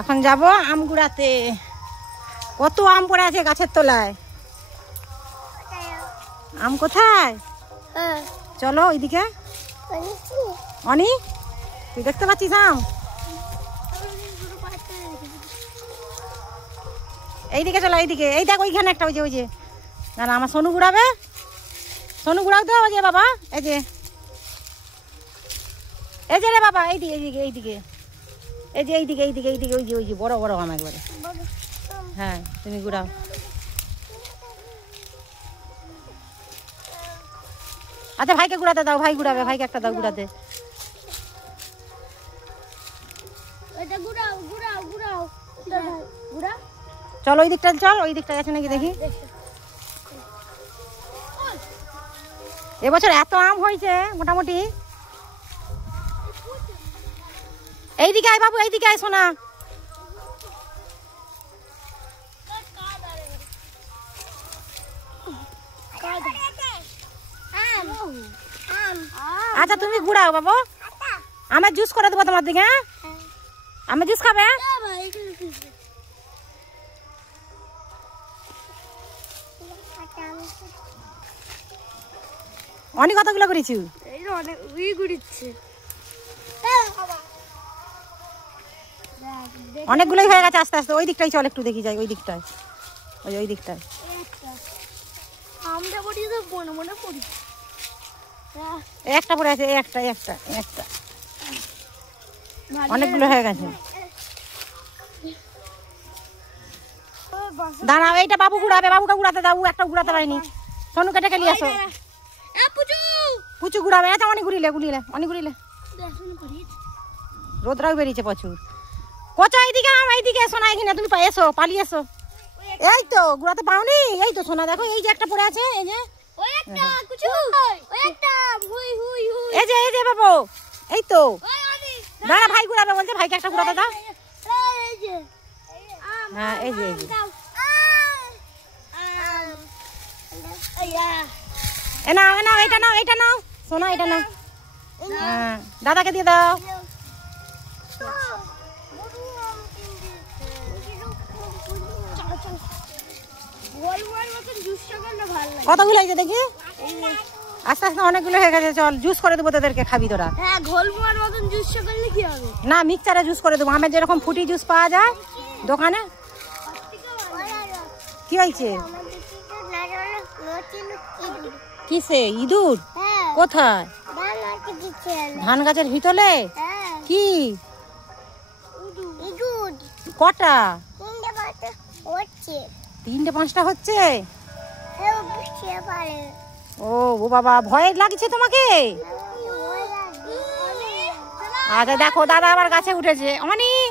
এখন যাব আম কুড়াতে। কত আম পড়ে আছে গাছের তলায়। আম কোথায়? চলো ওইদিকে। অনি তুই দেখতে পাচ্ছিস আম? এইদিকে চলো, এইদিকে। এই দেখ ওইখানে একটা, ওই যে ওই যে। না না, আমার সোনু ঘুরাবে। সোনু ঘুরাও তো। ওই যে বাবা, এই যে এই যে রে বাবা, এইদিকে এইদিকে এইদিকে, এই যে এইদিকে এইদিকে এইদিকে, ওই যে ওই যে বড় বড় আম একবারে। হ্যাঁ তুমি ঘুরাও। আচ্ছা ভাইকে ঘুরাতে দাও, ভাই ঘুরাবে। ভাইকে একটা দাও ঘুরাতে। চল ওই দিকটা, চল ওই দিকটা আছে নাকি দেখি। এবছর এত আম হয়েছে মোটামুটি। এইদিকে আয় বাবু, এইদিকে আয় সোনা। আচ্ছা তুমি ঘুরাও বাবু, আমের জুস করে দেবো তোমার দিকে। হ্যাঁ আমের জুস খাবে? অনেক কতগুলো করেছি? অনেকগুলোই হয়ে গেছে। আস্তে আস্তে ওই দিকটাই চল, একটু দেখি যাই ওই দিকটায়। ওই ওই দিকটায় একটা পড়ে আছে। একটা একটা একটা অনেকগুলো হয়ে গেছে। দাঁড়াও, এইটা বাবু ঘুরাবে। বাবুটা ঘুরাতে দাও, একটা ঘুরাতে পারিনি। সোনু কেটে খেলি আসো। পুচু ঘুরাবে। আচ্ছা অনেক ঘুরিলে ঘুরিলে অনেক ঘুরিলে। রোদরাও বেরিয়েছে প্রচুর। কোচা এইদিকে আম, এইদিকে সোনা। এখানে তুমি এসো, পালিয়ে এসো। এই তো ঘুরাতে পাওনি। এই তো সোনা দেখো, এই যে একটা পড়ে আছে। এই যে এই যে এই যে বাবু, এই তো। দাঁড়া, ভাই ঘুরাবে বলছে। ভাইকে একটা ঘুরাতে দাও। হ্যাঁ এই যে এই যে। এ নাও এ নাও, এটা নাও, এটা নাও সোনা, এটা নাও। হ্যাঁ দাদাকে দিয়ে দাও। কতগুলো হয়েছে দেখি? আস্তে আস্তে অনেকগুলো হয়ে গেছে। চল জুস করে দেবো তোদেরকে, খাবি তোরা? হ্যাঁ ঘোলমোয়ার মতন জুস করলে কি হবে? না মিক্সচারে জুস করে দেবো। আমের যেরকম ফুটি জুস পাওয়া যায় দোকানে। কি হয়েছে? কিসে? ইঁদুর? কোথায়? ধান গাছের ভিতরে? কি কটা? 3টে 5টা হচ্ছে। ও বাবা, ভয় লাগছে তোমাকে? আচ্ছা দেখো, দাদা আবার গাছে উঠেছে। অনেক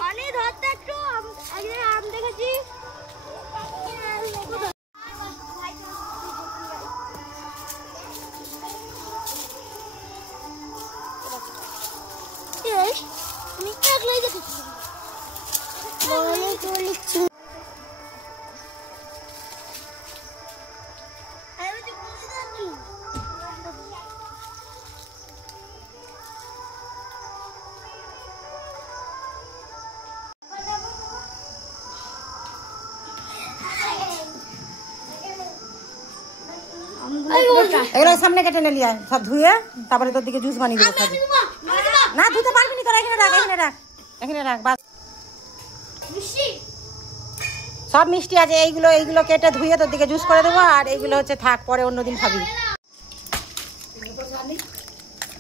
এগুলো সামনে কেটে নিলি সব ধুয়ে, তারপরে তোর দিকে জুস বানিয়ে দেবো খাবি। না ধুতে পারবি না তোরা। এখানে রাখ, এখানে রাখ, এখানে রাখ। বাস সব মিষ্টি আছে। এইগুলো এইগুলো কেটে ধুয়ে তোর দিকে জুস করে দেবো। আর এইগুলো হচ্ছে থাক, পরে অন্যদিন খাবি।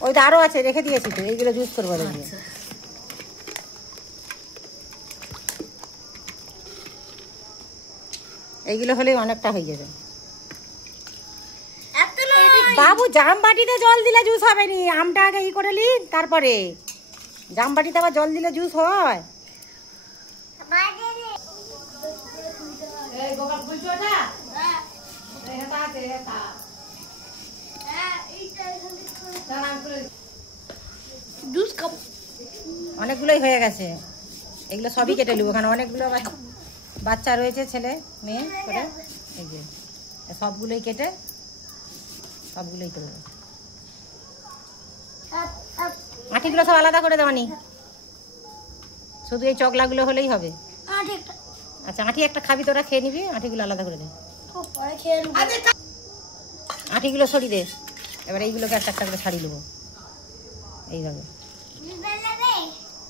ওইটা আরো আছে, রেখে দিয়েছি তো। এইগুলো জুস করবো দেখবি। এইগুলো হলেই অনেকটা হয়ে যাবে। বাবু জাম বাটিতে জল দিলে জুস হবে নি। আমটা আগে ই করে নি, তারপরে জাম বাটিতে আবার জল দিলে জুস হয়। অনেকগুলোই হয়ে গেছে। এগুলো সবই কেটে নেবো। ওখানে অনেকগুলো বাচ্চা রয়েছে, ছেলে মেয়ে করে। এই যে সবগুলোই কেটে সবগুলোই করে দেবো। আটিগুলো সব আলাদা করে দেওয়ানি। শুধু এই চকলাগুলো হলেই হবে। আচ্ছা আঁটি একটা খাবি, তোরা খেয়ে নিবি, আঁটিগুলো আলাদা করে দে। আঁটিগুলো সরিয়ে দে। এবার এইগুলোকে একটা একটা করে ছাড়িয়ে দেবো এইভাবে।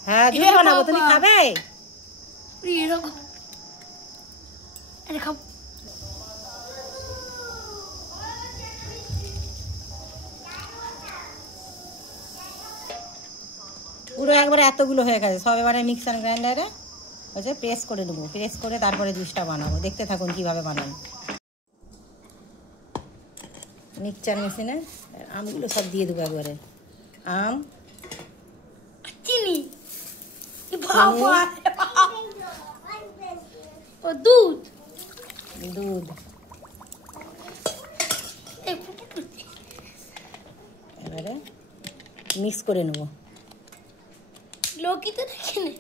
হ্যাঁ জুস বানাবো, তুমি খাবে? পুরো একবারে এতগুলো হয়ে গেছে সব। এবারে মিক্সার গ্রাইন্ডারে হচ্ছে প্রেস করে নেবো, প্রেস করে তারপরে জুসটা বানাবো। দেখতে থাকুন কিভাবে বানান। মিক্সচার মেশিনে আমগুলো সব দিয়ে দেবো একবারে। আম, চিনি, দুধ, দুধ, এবারে মিক্স করে নেবো। লোকি তো দেখে নে।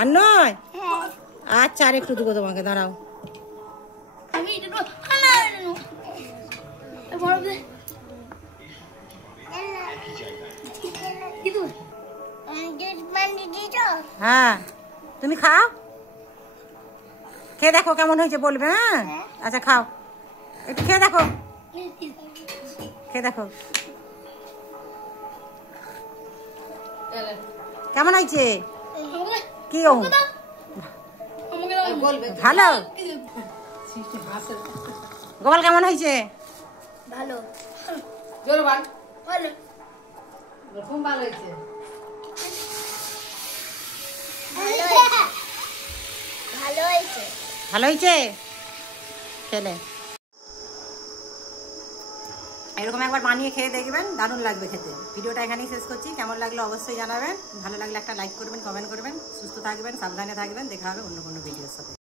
আর নয়? আচ্ছা আর একটু দেবো তোমাকে, দাঁড়াও। আমি হ্যাঁ তুমি খাও, খেয়ে দেখো কেমন হয়েছে বলবে। হ্যাঁ আচ্ছা খাও, একটু খেয়ে দেখো, খেয়ে দেখো কেমন হয়েছে। কি ভালো? গোপাল কেমন হয়েছে? ভালো, জোর বল। ভালো, খুব ভালো হয়েছে। ভালো হয়েছে, ভালো হয়েছে খেলে। এরকম একবার বানিয়ে খেয়ে দেখবেন, দারুণ লাগবে খেতে। ভিডিওটা এখানেই শেষ করছি। কেমন লাগলো অবশ্যই জানাবেন। ভালো লাগলে একটা লাইক করবেন, কমেন্ট করবেন। সুস্থ থাকবেন, সাবধানে থাকবেন। দেখা হবে অন্য কোনো ভিডিওর সাথে।